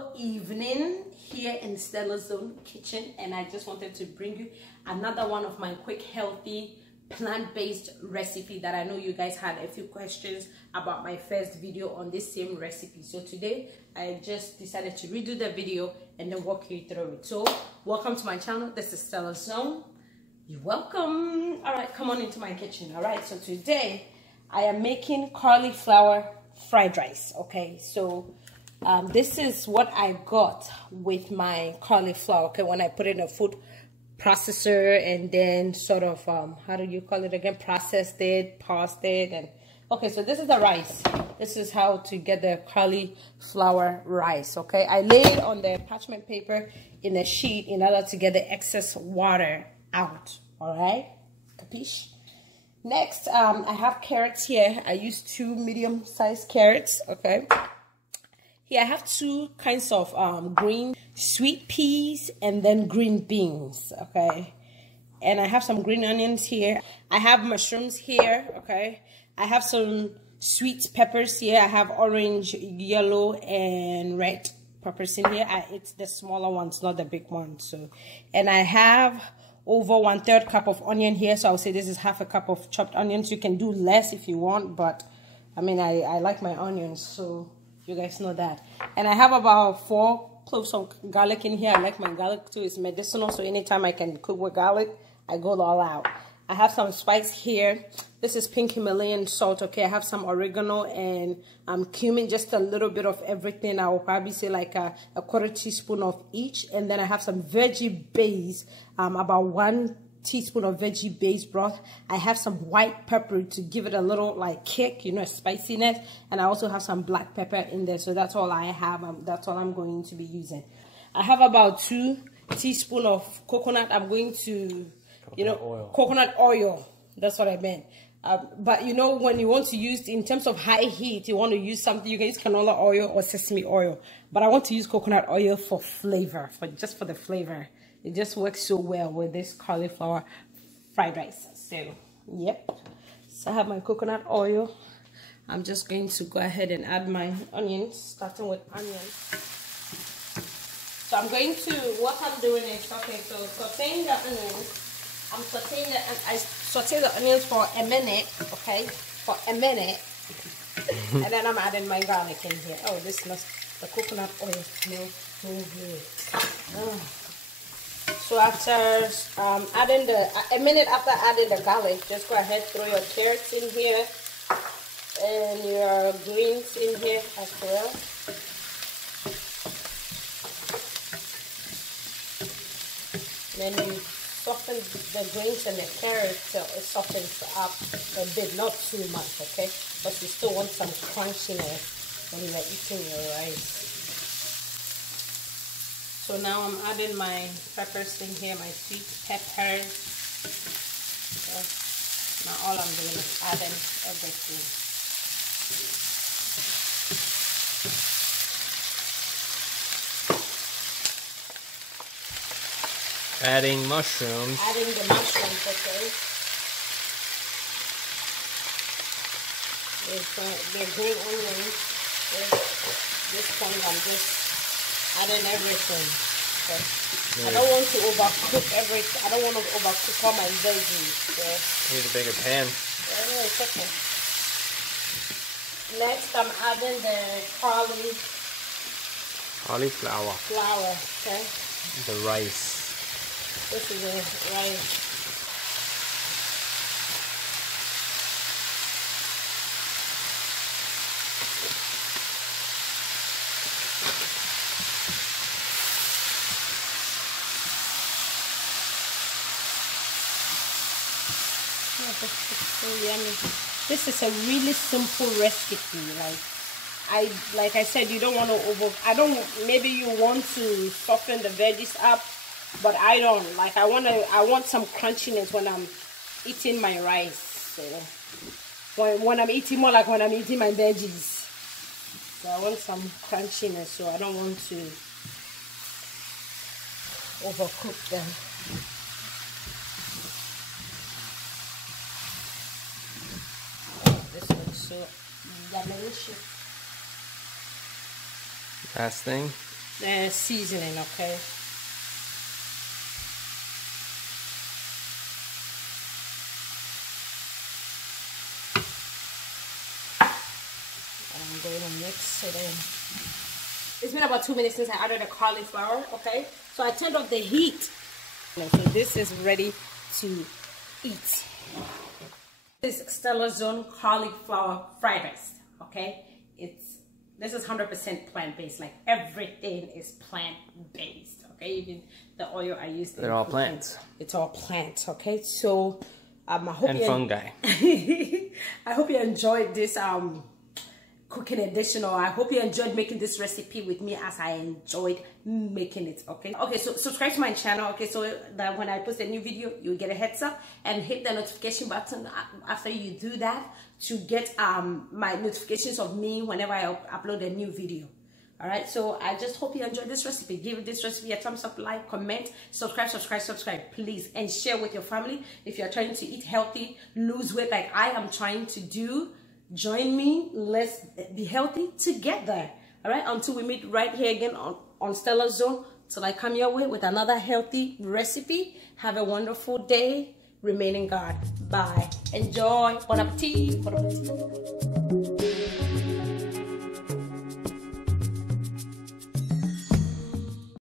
beautiful evening here in StellaZone kitchen, and I just wanted to bring you another one of my quick, healthy, plant-based recipe that I know you guys had a few questions about my first video on this same recipe. So today I just decided to redo the video and then walk you through it. So welcome to my channel. This is StellaZone. You're welcome. All right, come on into my kitchen. All right, so today I am making cauliflower fried rice. Okay, so this is what I got with my cauliflower. Okay, when I put it in a food processor and then sort of how do you call it again, processed it, paused it, and okay, so this is the rice. This is how to get the cauliflower rice. Okay, I laid it on the parchment paper in a sheet in order to get the excess water out. All right, capiche? Next, I have carrots here. I use 2 medium-sized carrots. Okay, here I have 2 kinds of green sweet peas and then green beans. Okay, and I have some green onions here. I have mushrooms here. Okay, I have some sweet peppers here. I have orange, yellow, and red peppers in here. It's the smaller ones, not the big ones. So, and I have over 1/3 cup of onion here. So I'll say this is half a cup of chopped onions. You can do less if you want, but I mean, I like my onions, so you guys know that. And I have about 4 cloves of garlic in here. I like my garlic too. It's medicinal, so anytime I can cook with garlic, I go all out. I have some spice here. This is pink Himalayan salt. Okay, I have some oregano and cumin, just a little bit of everything. I will probably say like a 1/4 teaspoon of each. And then I have some veggie base, about 1 teaspoon of veggie base broth. I have some white pepper to give it a little like kick, you know, spiciness. And I also have some black pepper in there. So that's all I have. That's all I'm going to be using. I have about 2 teaspoons of coconut. I'm going to, you know, oil. Coconut oil. That's what I meant. But you know, when you want to use, in terms of high heat, you want to use something, you can use canola oil or sesame oil. But I want to use coconut oil for flavor, just for the flavor. It just works so well with this cauliflower fried rice. So, yep. So I have my coconut oil. I'm just going to go ahead and add my onions, starting with onions. So I'm going to, what I'm doing is, okay, so sauteing the onions. I'm sauteing the, I saute the onions for a minute, okay, for a minute. And then I'm adding my garlic in here. Oh, this smells, the coconut oil smells so good. Oh. So after adding a minute after adding the garlic, just go ahead, throw your carrots in here and your greens in here as well. Then you soften the greens and the carrots so it softens up a bit, not too much, okay? But you still want some crunchiness when you're eating your rice. So now I'm adding my peppers in here, my sweet peppers. So now all I'm doing is adding everything. Adding mushrooms. Adding the mushrooms, okay. The green onions. This point I'm just adding everything. Okay. Yeah. I don't want to overcook everything. I don't want to overcook all my veggies. So. Need a bigger pan. Yeah, it's okay. Next, I'm adding the cauliflower. Flour, okay. The rice. This is the rice. So yummy. This is a really simple recipe. Like I said, you don't want to maybe you want to soften the veggies up, but I don't. Like I want some crunchiness when I'm eating my rice. So when I'm eating, more like when I'm eating my veggies. So I want some crunchiness, so I don't want to overcook them. This looks so yummy. Last thing. the seasoning, okay? I'm going to mix it in. It's been about 2 minutes since I added the cauliflower, okay? So I turned off the heat. So this is ready to eat. This is StellaZone cauliflower fried rice, okay? This is 100% plant-based. Like everything is plant-based, okay? Even the oil I used. They're all plants. It's all plants, okay? So I hope and fungi. I hope you enjoyed this cooking edition, or I hope you enjoyed making this recipe with me as I enjoyed making it, okay? Okay, so subscribe to my channel, okay, so that when I post a new video, you'll get a heads up, and hit the notification button after you do that to get my notifications of me whenever I upload a new video. All right, so I just hope you enjoyed this recipe. Give this recipe a thumbs up, like, comment, subscribe, please, and share with your family. If you're trying to eat healthy, lose weight like I am trying to do, join me. Let's be healthy together. All right, until we meet right here again on StellaZone, till I come your way with another healthy recipe. Have a wonderful day. Remain in God. Bye. Enjoy. Bon appetit. Bon appetit.